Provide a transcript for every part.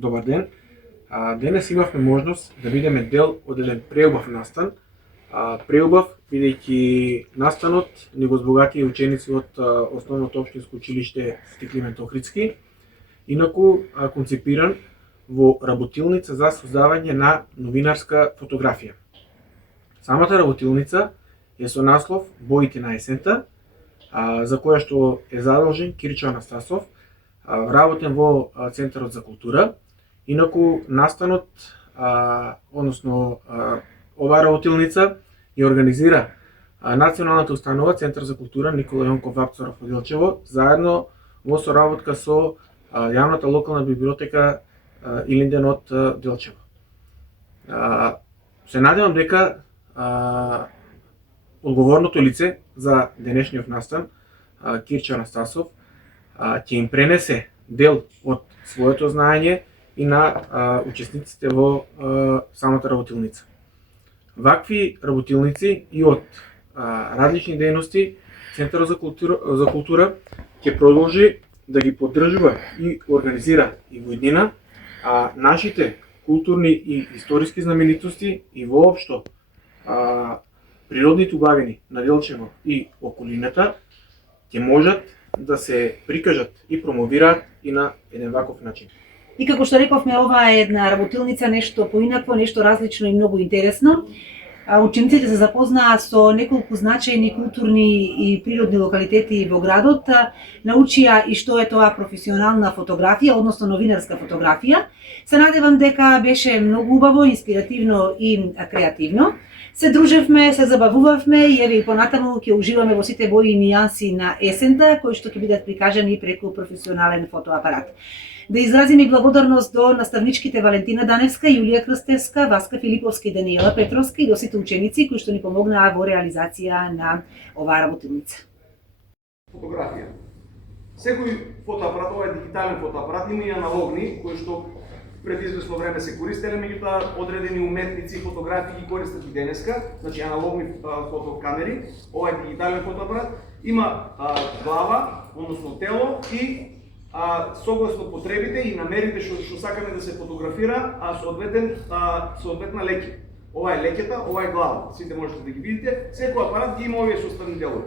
Добар ден. Денес имавме можност да бидеме дел од еден преубав настан. Преубав бидејќи настанот ни го збогати ученици од Основното општинско училиште Свети Климент Охридски, инаку концепиран во работилница за создавање на новинарска фотографија. Самата работилница е со наслов Боите на есента, за која што е задолжен Кирчо Анастасов, вработен во Центарот за култура. Инаку настанот, односно оваа работилница ја организира Националната установа Центар за култура Никола Јонков Вапцаров од Делчево, заедно во соработка со јавната локална библиотека Илинден од Делчево. Се надевам дека одговорното лице за денешниот настан, Кирчо Анастасов, ќе им пренесе дел од своето знаење и на учесниците во самата работилница. Вакви работилници и од различни дејности Центарот за култура ќе продолжи да ги поддржува и организира и во иднина, а нашите културни и историски знаменитости и воопшто природните убавини на Делчево и околината ќе можат да се прикажат и промовираат и на еден ваков начин. И како што рековме, ова е една работилница, нешто поинакво, нешто различно и многу интересно. Учениците се запознаа со неколку значајни културни и природни локалитети во градот, научија и што е тоа професионална фотографија, односно новинарска фотографија. Се надевам дека беше многу убаво, инспиративно и креативно. Се дружевме, се забавувавме и еве и понатаму ќе уживаме во сите бои и нијанси на есента, кои што ќе бидат прикажани преку професионален фотоапарат. Да изразиме благодарност до наставничките Валентина Даневска, Јулија Крстевска, Васка Филиповска и Даниела Петровска и до сите ученици кои што ни помогнаа во реализација на оваа работилница. Фотографија. Секој фотоапарат, ова е дигитален фотоапарат, има и аналогни кои што пред известно време се користеле, меѓутоа одредени уметници фотографии ги користат и денеска, значи аналогни фотокамери. Ова е дигитален фотоапарат, има глава, односно тело и согласно потребите и намерите што сакаме да се фотографира, соодветна леќа. Ова е леќата, ова е глава. Сите можете да ги видите. Секој апарат ги има овие составни делови.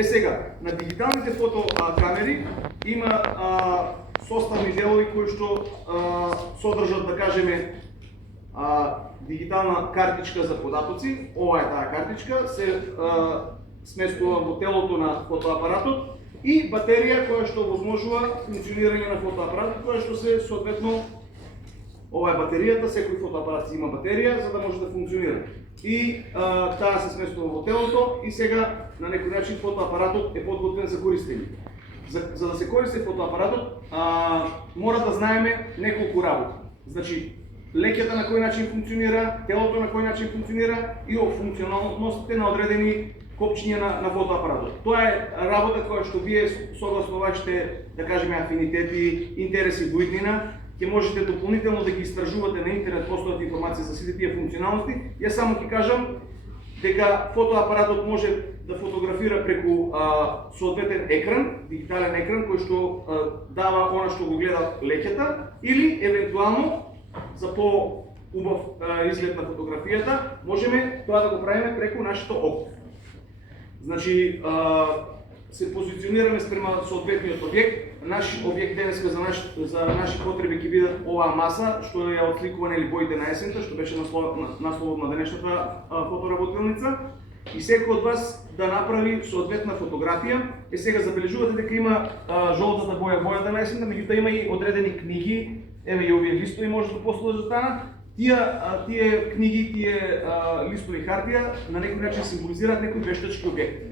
Сега, на дигиталните фотокамери има составни делови кои што содржат, да кажеме, дигитална картичка за податоци. Ова е таа картичка, се сместува во телото на фотоапаратот и батерија која што возможува функционирање на фотоапаратот, која што се соодветно, ова е батеријата, секој фотоапарат има батерија за да може да функционира. И таа се сместува во телото и сега на некој начин фотоапаратот е подготвен за користење. За да се користи фотоапаратот, мора да знаеме неколку работи. Значи, леќата на кој начин функционира, телото на кој начин функционира и функционалностите на одредени копчиња на фотоапаратот. Тоа е работа која што вие согласно вашите, да кажеме, афинитети, интереси во иднина, ќе можете дополнително да ги истражувате на интернет, постојат информации за сите тие функционалности. Јас само ќе кажам дека фотоапаратот може да фотографира преку соодветен екран, дигитален екран кој што дава она што го гледа леќата, или евентуално за по-убав изглед на фотографијата можеме тоа да го правиме преку нашето око. Значи, се позиционираме спрема соодветниот објект. Наш објект денеска за наши потреби ќе бидат оваа маса, што е отсликувана или боите на есента, што беше насловот на денешната фотоработилница. И секој од вас да направи соодветна фотографија. Сега забележувате дека има жолтата бојата на есента, меѓутоа има и одредени книги, еве и овие листови може да послужат за таа. Тие книги, тие листови хартија на некој начин символизираат некој вештачки објект.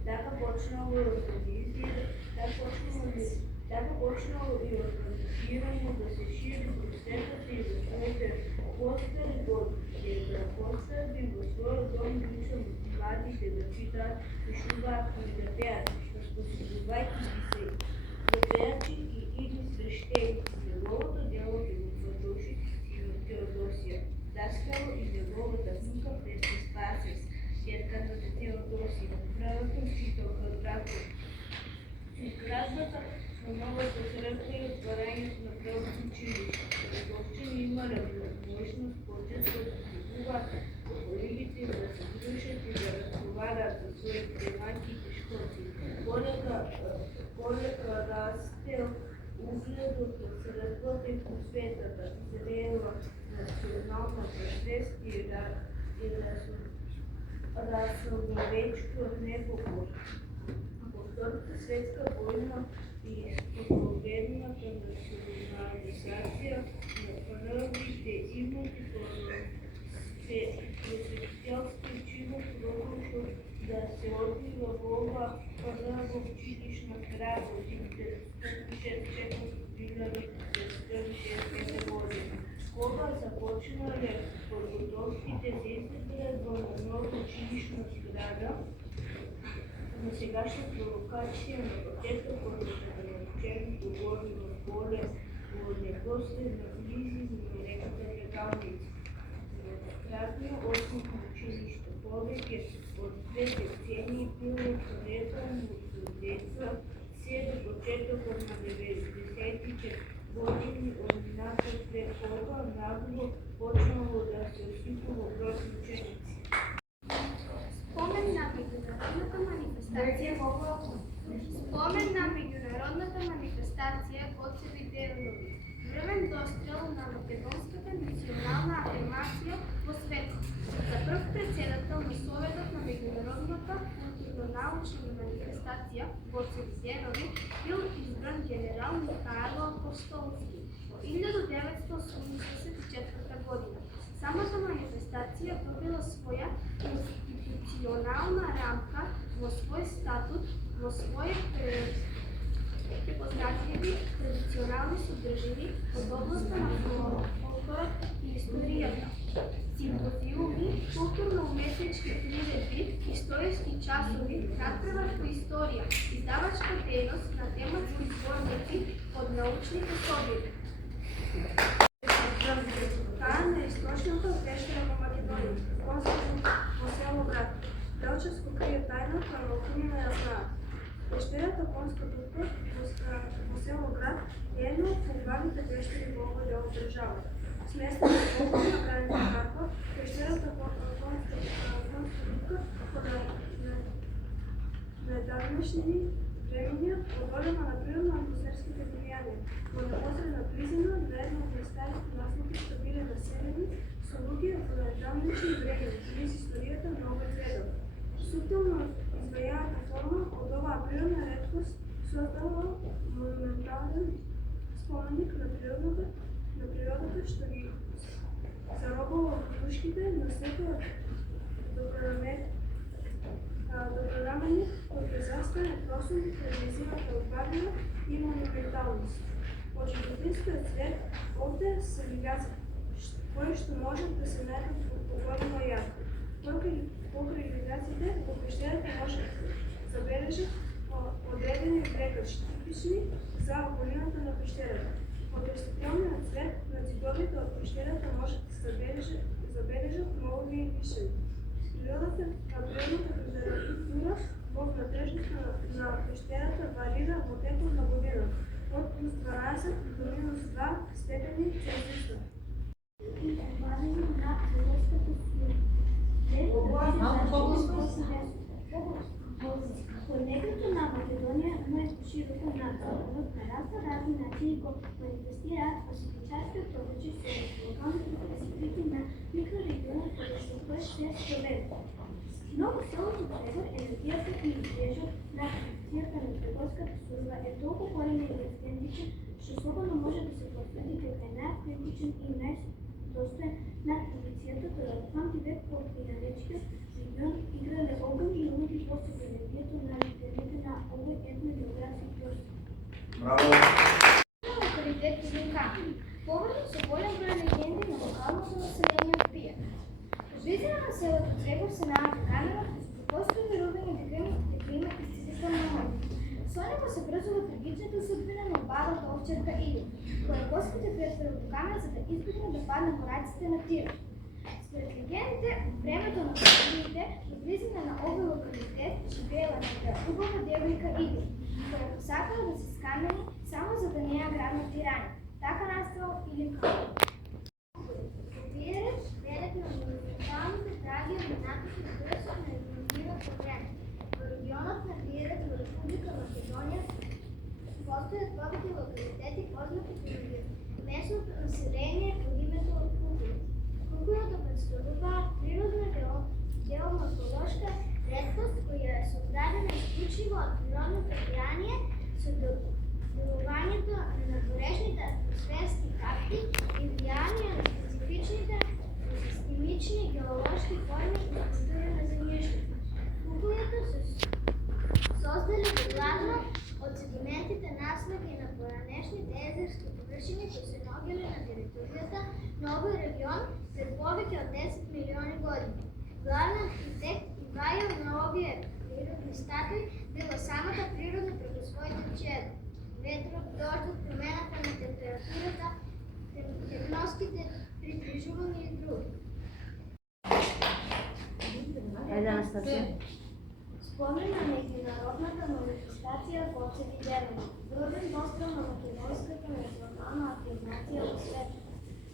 Така почнало телевизија, така почнало Така почнало и организирано да се шири просветата и за своите постъпи в своя дом учат младите да читат, пишуваат и да пеят, разпознавайки ги се запеячи или свещеници. Неговото дело ги го продължи и в Теодосия. Даскало и неговата внука пред Спасис, дядка на Теодосия. Правото учителка Драко. Изграждата на новата църква и отварянето на правото училище. Разловчени имали възможност по-често да публикуват колибите, да се слушат и да разговарят за своите майки и тежкоти. Колека растел угледът на църквата и просветата, зрела национална просвест и разсълновечко непокор. Втората светска война и последната национализация на първите имоти просветителски учило продължи да се открива нова първа училищна сграда от 1946 година до 1947 година. Кога започнали подготовките за изграждането на нова училищна сграда, на сегашната локация на пакета, който се начерното води в поле, непосредно влизи на реката Легалница. Разградно 8 училища, повече от 2 децени било съветвано от деца, се дочетоха на 90-те години от нашата епоха, нагло почнало да се осипва брой ученици. Спомен на международната манифестация Коцеви Денови. Времен дострел на македонската национална афирмация по света. За пръв председател на Съветът на международната културно-научна манифестация Коцеви Денови бил избран генерал Михайло Апостолски в 1984 година. Самата манифестация добила своя институционална рамка, во свој статут, во своје препознатливи традиционални содржини од областта на фолклорот и историјата. Симпозиуми, културно-уметнички приредби, историски часови, расправа по историја, издавачка дејност на тематски зборници од научните собири. Кај на источната пештера во Македонија, конското во село Град. Делчевско крие тајната на околина ја знаат. Пештерата Конска дупка во село Град е една од главните пештери во овој дел од државата. Сместена во околна граница Карпа, пештерата Конска дупка од недавнешни времења одолема на природно-атмосферските влијанија. Во непосредна близина на една од најстарите наслови што биле населени со луѓе во недавнешни времења низ историјата на овој предел. Субтилно извајаната форма од оваа природна реткост создава монументален споменик на природата што ги заробува душките на секој добронамерник кој ќе застане просум пред нејзината убавина и монументалност. Од животинскиот свет овде се лигаци, кои што можат да се најдат поголемо јасно. Покрај лигаците во пештерата може да се забележат одредени прекачи, типични за околината на пештерата. Од растителниот свет на ѕидовите од пештерата може да се забележат молови и вишени. Природната температура во внатрешноста на пештерата варира во текот на годината од +12 до -2 степени Целзиуса. Појмегото на Македонија има широко надзорот на разни начини кои манифестираат пасифичарскиот повеќе со локалните специфики на микрорегионот каде што кој се проведува. Но во селото Прегор енергијата и изглежот на функцијата на прегорската служба е толку голем и автентичен што слободно може да се потврди дека е најавтентичен и најдостоен на традицијата која од памти век во Пиренечкиот регион играле огромни улоги во соединението на лидерите на овој етногеографски простор. Браво! се връзва трагичната съдбина на младата овчарка Иди, която Господ е предпредокана, за да избегне да падне в ръцете на Тира. Според легендите, в времето на Филипините, до влизане на овия локалитет, живеела една хубава девойка Иди, която сакала да се скамени само за да не я грабне тирани. Така настал или какво. Вие гледате на монументалните драги имената с търсят на еднодневна проблема. В регионът на Виерет в Република Македония постоят повече локалитети, познати по местното население под името Кукуя. Кукуята представлява природна геоморфоложка редкост, която е създадена изключително от природното влияние с делованието на горешните атмосферски факти и влияние на специфичните системични геоложки форми и структури на землището. Кукуята се создали главно от седиментите наслаги на поранешните езерски повършини, които се ногили на територията на овой регион след повече от 10 милиони години. Главен архитект и бајар на овие природни статуи била самата природа преку своите чеда. Ветрот, дождот, промената на температурата, техноските придвижувани и други. Спомен на международната манифестация Гоцеви денови, гръбен остров на македонската национална афирмация в света.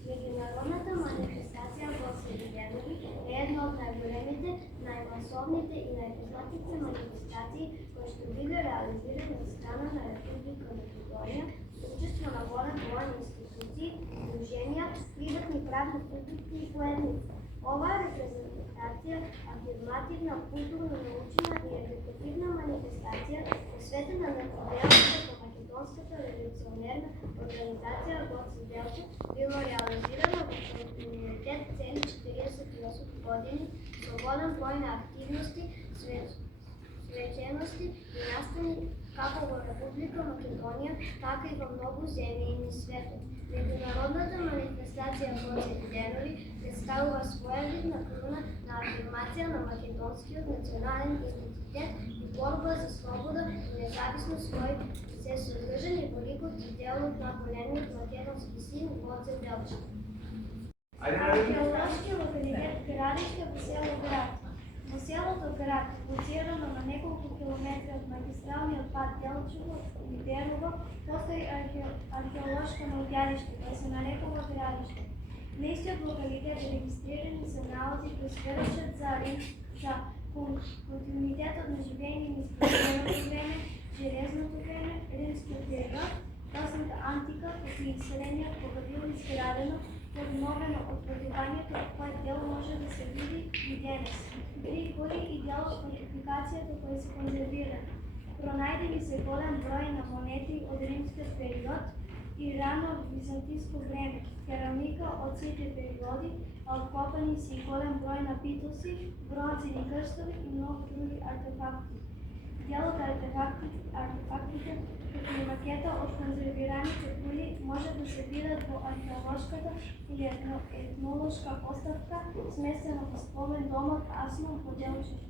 Международната манифестация Гоцеви денови е една от най-големите, най-масовните и най-познатите манифестации, които били реализирани от страна на Република Македония с участие на военни институции, сдружения, придатни правни субекти и поедници. Ова репрезентация, афирмативна, културно-научна и едукативна манифестация, посветена на делата на македонската революционерна организация Гоце Делчо, била реализирана в континуитет цели 48 години, свободен брой на активности, свечености и настани како во Република Македонија, така и во многу земји света. Меѓународната манифестација Гоцеви денови представува своевидна круна на афирмација на македонскиот национален идентитет и борба за слобода и независност кој се содржани во ликот и делот на големиот македонски син Гоце Делчо. Археолошки локалитет Градиште во село Град. Во селото Град, лоцирано на неколку километри од магистралниот пат Делчево и Дерово, постои археолошко наоѓалиште, кој се нарекува Градиште. На истиот локалитет регистрирани се налози кои сведочат за континуитетот на живење низ бронзовото време, железното време, римскиот период, досната антика, како и селениот кога било изградено, подновено од продувањето, кој дел може да се види и денес. Били кои и дел од фортификацијата кои се конзервирани. Пронајдени се голем број на монети од римскиот период и рано византиско време, керамика од сите периоди, а откопани се и голем број на питоси, бронзени крстови и многу други артефакти. Дел од артефактите, како и макета од конзервираните кули, може да се видат во археолошката или етнолошка поставка, сместена во спомен домот Асман во Делчево.